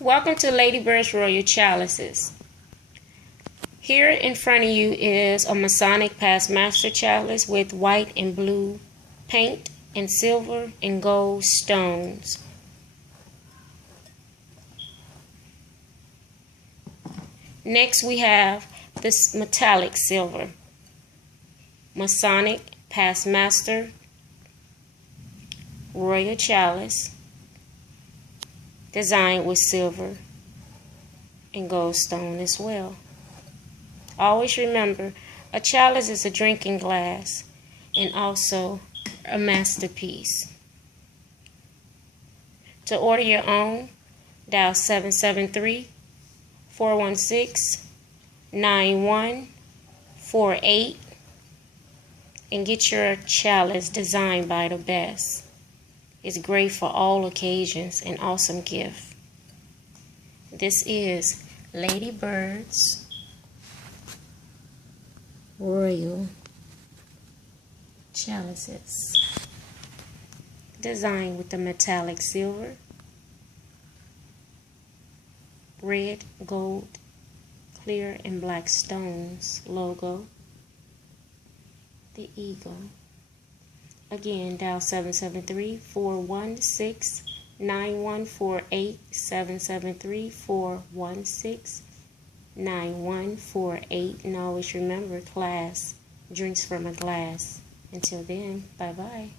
Welcome to Lady Bird's Royal Chalices. Here in front of you is a Masonic Past Master Chalice with white and blue paint and silver and gold stones. Next we have this metallic silver Masonic Past Master Royal Chalice, designed with silver and gold stone as well. Always remember, a chalice is a drinking glass and also a masterpiece. To order your own, dial 773-416-9148 and get your chalice designed by the best. It's great for all occasions, an awesome gift. This is Lady Bird's Royal Chalices, designed with the metallic silver, red, gold, clear, and black stones logo, the eagle. Again, dial 773-416-9148, 773-416-9148. And always remember, class drinks from a glass. Until then, bye-bye.